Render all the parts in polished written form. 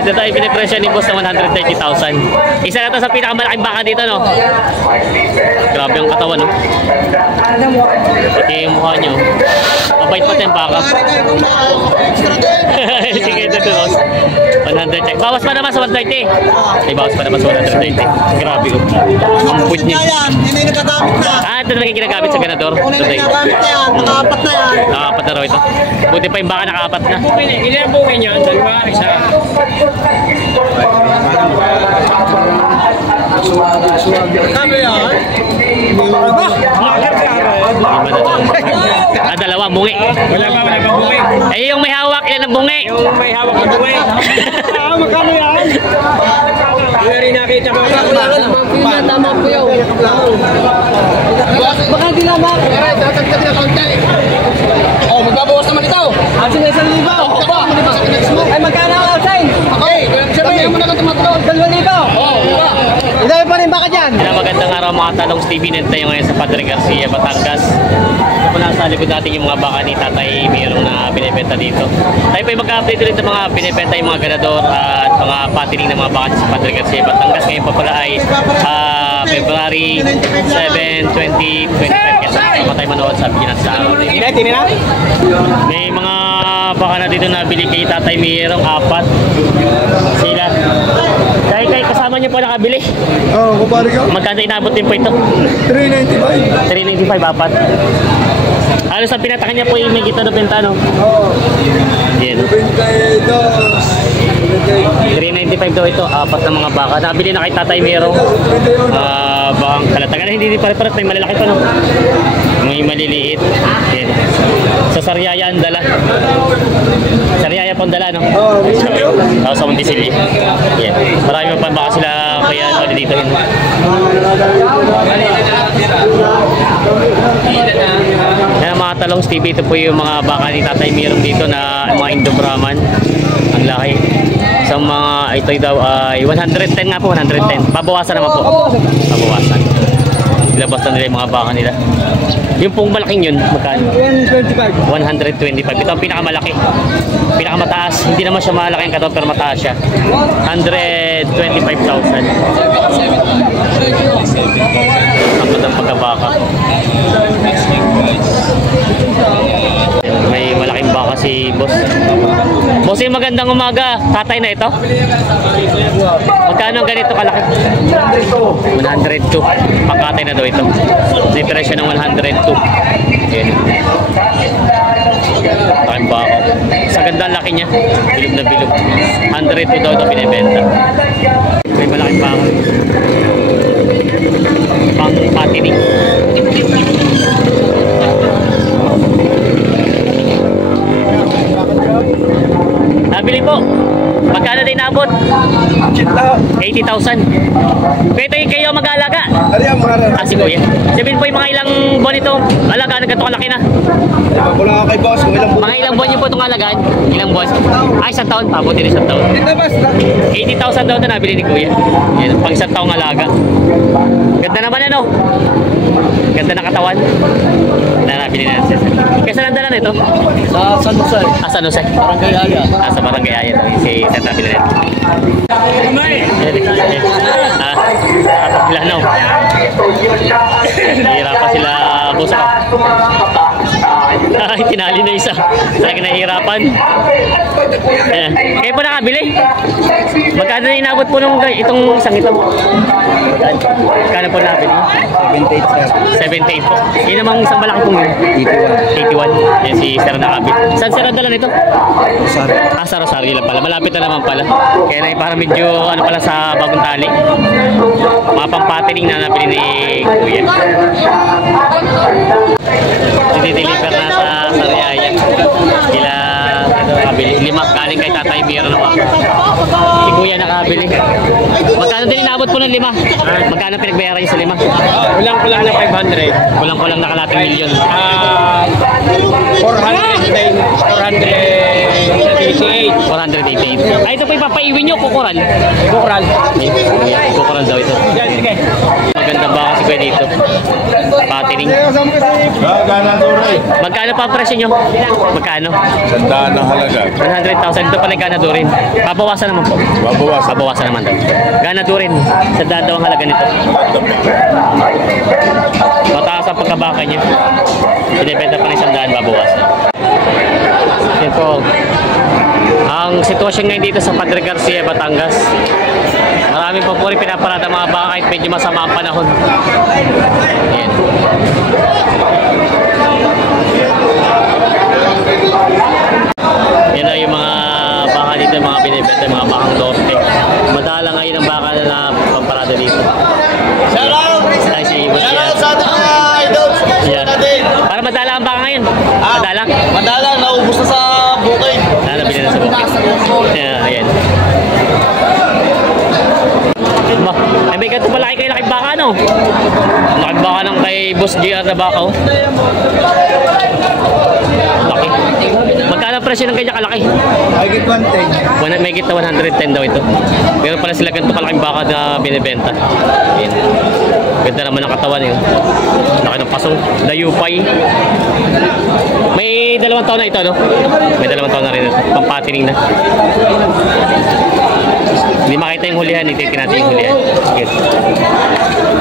Ito tayo pinipresyo ni boss na 130,000. Isa na to sa pinakamalaking baka dito, no? Grabe ang katawan, no? Pati yung mukha nyo. Mabait pa tayong baka. Sige, ito to, boss. 100 check. Bawas pa naman sa 130. Ay, bawas pa naman sa 130. Grabe, oh. Ang put niya. Hindi nagagamit na. Ito na ginagamit sa ganador. Nagagamit na yan. Nakaapat na yan. Nakaapat na raw ito. Buti pa yung baka nakaapat na. Ilan ang bukay niya? Dalawa, isa. Kami yan? Dalawa, bungi. Wala pa bungi. Eh, yung may hawak, yan ang bungi. Yung may hawak na bungi. Magkano yan? Hindi rin nakita ko. Tama po yun. Baka di naman. Tatagtag na kaunti. Oh, magbabawas naman ito. At sinasang liba. Ay, magkano ang outside? Okay, sabihin mo na kang tumatulog. 2,000. Oo, diba? Idami pa rin baka dyan. Magandang araw mga talong Stevie. Tayo ngayon sa Padre Garcia, Batangas. Ito po nasa likod natin yung mga baka ni Tatay Mayroong na binibenta dito. Tayo po yung mag-update ulit ng mga binibenta yung mga ganador at mga patining ng mga baka sa Padre Garcia, Batangas. Ngayon pa pala ay February 7, 2025. Kaya sama tayo manood sa Pinas sa araw na yun. May mga baka na dito na bili kay Tatay Mayroong, 4 sila. Kaya kasama niyo po nakabili. Oo, kumpare ka. Magkano inabot din po ito? 395. 395, 4. Halos ang pinatakan niya po yung may kita na benta, no? Oo. Yan. 395 daw ito, 4 na mga baka. Nabili na kay Tatay Mayroong. Bakang kalatagan. Hindi pare-pares, may malalaki pa, no? May maliliit. Yan. Sa Sariaya ang dala. Sariaya po ang dala, no? Oo. Tapos sa Monticelli. Yan. Marami pa baka sila kaya ano dito. Yan mga talong Stevie, ito po yung mga baka ni Tatay Mayroong dito na mga Indo-Brahman. Ang laki. Sa mga ito daw ay 110 nga po, 110. Pabawasan naman po. Pabawasan. Ilabas na nila yung mga baka nila. Yung pong malaking yun, magkano? 125. 125. Ito ang pinakamalaki. Pinakamataas. Hindi naman siya malaki ang katawan pero mataas siya. 125,000. Ang magandang pagkabaka. May malaking baka si boss. Boss, magandang umaga. Tatay na ito? Magkano ang ganito kalaki? 102. Pakatay na daw ito. May presyo ng 102. Ayan. Malaking baka. Sa ganda ang laki niya. Bilog na bilog. 102 daw ito binibenta. May malaking baka. Pang patining. Nabili po. Magkano din nabot? 80,000. Kayo mag-aalaga? Si Kuya. Sabihin po yung mga ilang buwan ito. Alagaan, ganito kalaki na. Wala kay boss kung ilang buwan. Mga ilang buwan niyo po itong alagaan? Ilang buwan? Ay, 1 taon. Pabuti rin 1 taon. 80,000 daw ito nabili ni Kuya. Yan, pang 1 taong alaga. Ganda naman ano? Ganda na katawan. Nabili na natin. Kaya saan ang dala na ito? Sa San Jose. San Jose. Barangay Aya. Sa Barangay Aya. Si Sir nabili na ito. Nakapagbilanaw. Nahihirapan sila boss ako. Ay, tinali na isa. Talagang nahihirapan. Kayo po nakabili? Magkano na inabot po nung itong isang ito? Magkano po nabili? 78 po. Yun namang isang malaki pong yun. 81. Yan si Sir nakabili. Saan Sir ang dala nito? Sa Rosario lang pala. Malapit na naman pala. Kaya na parang medyo ano pala sa bagong tali. Mga pampatining na nabili ni Kuya. Dideliver na sa Sariaya. Kila ito nakabili. 5 galing kay Tatay Mayroong naman. Si Kuya nakabili. Magkano din inabot po ng 5? Magkano pinagbayaran niyo sa 5? Kulang-kulang na 500. Kulang-kulang na kalating milyon. 400. 488. Ay, ito po ipapaiwi nyo, kukural. Bukral. Kukural daw ito. Sige. Maganda ba kasi kuya dito? Patining. Gana Duray. Magkano pa ang presyo nyo? Magkano? Sandaan ng halaga. 100,000. Ito pala yung ganado rin. Pabawasan naman po. Babawasan. Pabawasan naman daw. Ganado rin. Sa daw ang halaga nito. Mataas ang pagkabaka niya. Pinibenta pa ng 100, babawasan. Yan po. Ang sitwasyon ngayon dito sa Padre Garcia, Batangas. Maraming po rin pinaparada mga baka kahit medyo masama ang panahon. Yan. Yan na yung mga baka dito, mga binibenta, mga bakang norte. Madala ngayon ang baka na paparada dito. Ay, si Boss yan. Sa ating mga idols. Yan. Para madala ang baka ngayon. Madala. Madalang, naubos na sa bukid. Nabili na sa bukid. Yeah, ayan. Ba, ay may ganito malaki kay laki baka, no? Laki baka ng kay Boss JR na baka, oh. Laki. Magkano ang presyo ng kanya kalaki? I get 110. May kita 110 daw ito. Meron pala sila ganito kalaking baka na binibenta. Ayan. Ganda naman ang katawan, eh. Laki ng pasong. Dayupay. May 2 taon na ito, no? May 2 taon na rin ito. Pampatining na. Hindi makita yung hulihan, ititin natin yung hulihan. Yes.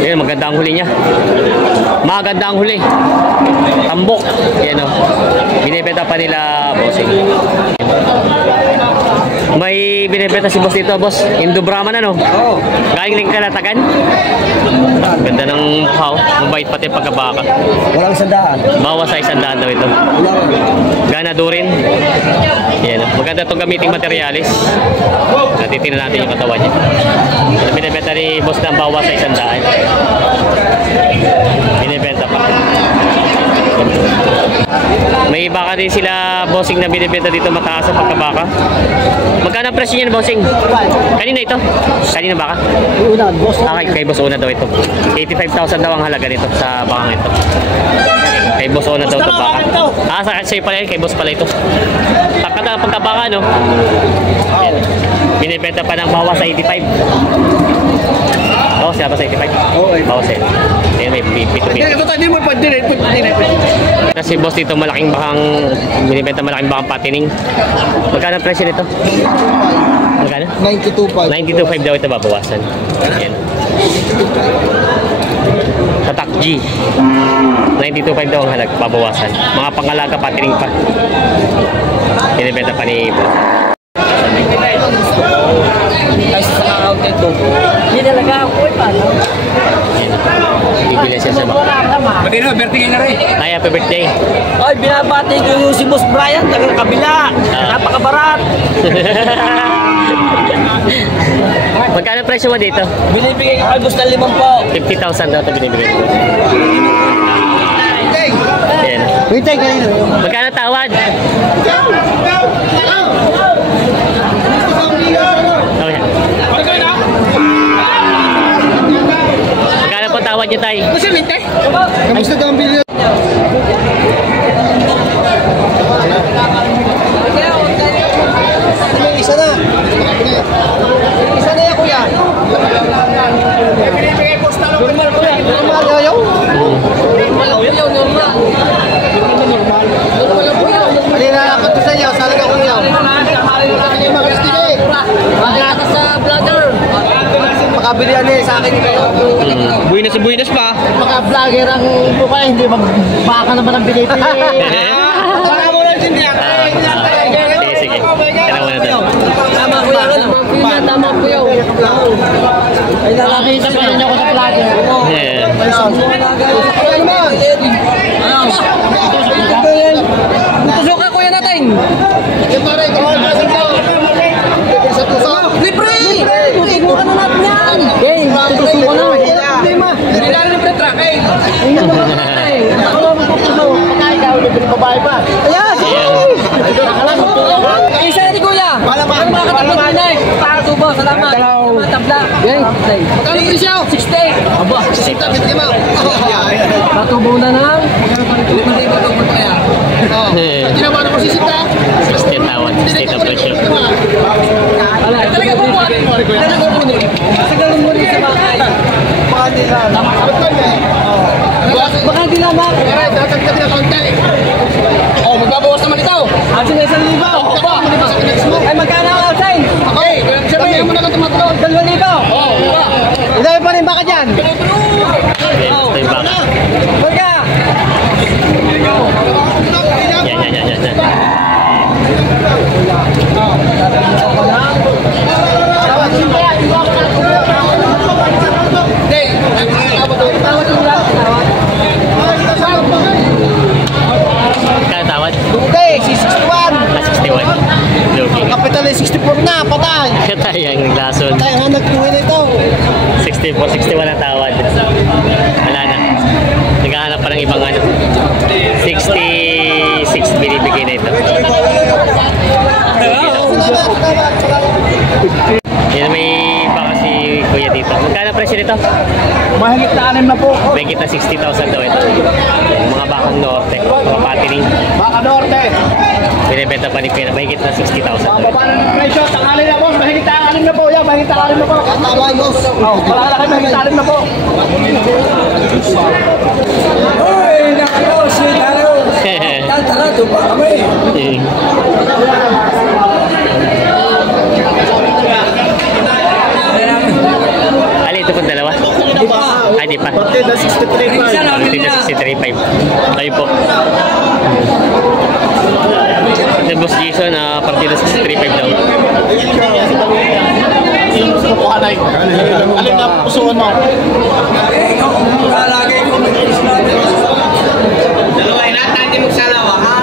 Yan, maganda ang huli niya. Maganda ang huli. Tambok. Yan, o. Binibenta pa nila, bossing. May binibenta si boss dito, boss. Indo Brahman, ano? Oo. Galing rin kalatagan. Ganda ng mukha, mabait pati pagkabaka. Walang sandaan. Bawas sa 100 daw ito. Ganado rin. Yan. Maganda itong gamiting materialis. Natitingnan natin yung katawan niya. Binibenta ni boss na bawas sa 100. Binibenta pa. May baka din sila, bossing, na binibenta dito mataas sa pagkabaka. Magkano ang presyo niya, bossing? Kanina ito? Kanina baka? Una, boss. Kay Boss Una daw ito. 85,000 daw ang halaga nito sa bakang ito. Kay Boss Una daw ito baka. Sa'yo pala yun, kay Boss pala ito. Takata ang pagkabaka, no? Yan. Binibenta pa ng bawas sa 85. Bawas siya ba sa 85? Oo, bawas siya. Ayan, may pito-pito. Hindi mo pa din. Kasi boss dito malaking bakang, binibenta malaking bakang patining. Magkano ang presyo nito? Magkano? 92.5. 92.5 daw ito babawasan. Ayan. Tatak G. 92.5 daw ang halag, babawasan. Mga pangalaga patining pa. Binibenta pa ni boss. Ay, sa outlet ko. Hindi talaga ako paano? Bibili siya sa baka. Pati na, birthday na rin. Ay, happy birthday. Ay, binabati ko yung si Boss Brian, taga kabila. Napakabarat. Magkano presyo mo dito? Binibigay ko kay Boss na 5 po. 50,000 daw ito binibigay ko. Ayan. Wait, kanina. Magkano tawad? Okay. Magkano po tawad niyo, tay? Kasi minte. Kamusta daw ang bilyo? Isa na. Isa na yan, kuya. Normal, kuya. Normal, ayaw. Normal, kuya. Normal. Normal, kuya. Halina na ako to sa iyo. Salaga, kuya. Magkaka sa vlogger. Makabili yan eh sa akin kayo. Buinas pa. Mga vlogger ang buka, hindi baka naman ang binibili. Baka mo lang din yan. Sige. Kailangan mo na doon. Tama kuya. Tama kuya. Ay nakakita pa rin ako sa vlogger. Yeah. Kuya naman. Tusok ka kuya natin. Pare, sa tusok. Libre! Tutusukan na natin yan. Okay, tutusukan na. Hindi na libre truck eh. Hindi na natin. Ako lang magtutusok. Pagkain daw, libre babae pa. Ayan! Isa ni kuya. Ang mga katapat na eh. Para tubo, salamat. Salamat, tabla. Magkano po siya? 60. Aba, 60. Bitin mo. Patubo na lang. Hindi mo kaya. Hindi naman ako 60. 60,000. tawad. State of presyo. Talaga po po. Talaga po. Sagal mo rin sa bahay. Baka nila. Baka nila ma. Alright, tatagdag na konti. Oh, magbabawas naman ito. Asin na 1,000. Ay, magkano ang outside? Okay, sabihin mo na kung tumatulog. 2,000. Oo, diba? Ilawi pa rin baka dyan. Ayan, basta yung baka. Baga. Yan. Kaya tawad? Okay, si 61. 61. Lugi. Kapital ay 64 na, patay. Katay ang lason. Patay, hanag buhay na ito. 64, 61 ang tawad. Wala na. Naghahanap pa ng ibang ano. 66 binibigay na ito. Yan may baka si Kuya dito. Magkano presyo nito? Mahigit na 6 na po. May kita 60,000 daw ito. Mga bakang norte, mga patining. Baka Norte. Binibenta pa ni Pina, may kita 60,000 daw ito. Baba na ng presyo, tangali na boss. Mahigit na 6 na po. Yan, mahigit na 6 na po. Tama, boss. Oh, wala ka mahigit na 6 na po. Hoy, nakalo, si Lalo. Tantara, tupa kami. Alin ito po dalawa? Ay, di pa. Partida 63. Partida 63.5. Ayun po. Ito Boss Jason, partida 63.5 daw. Alin na pusuan mo? Dalawa na, tati mo sa lawa, ha?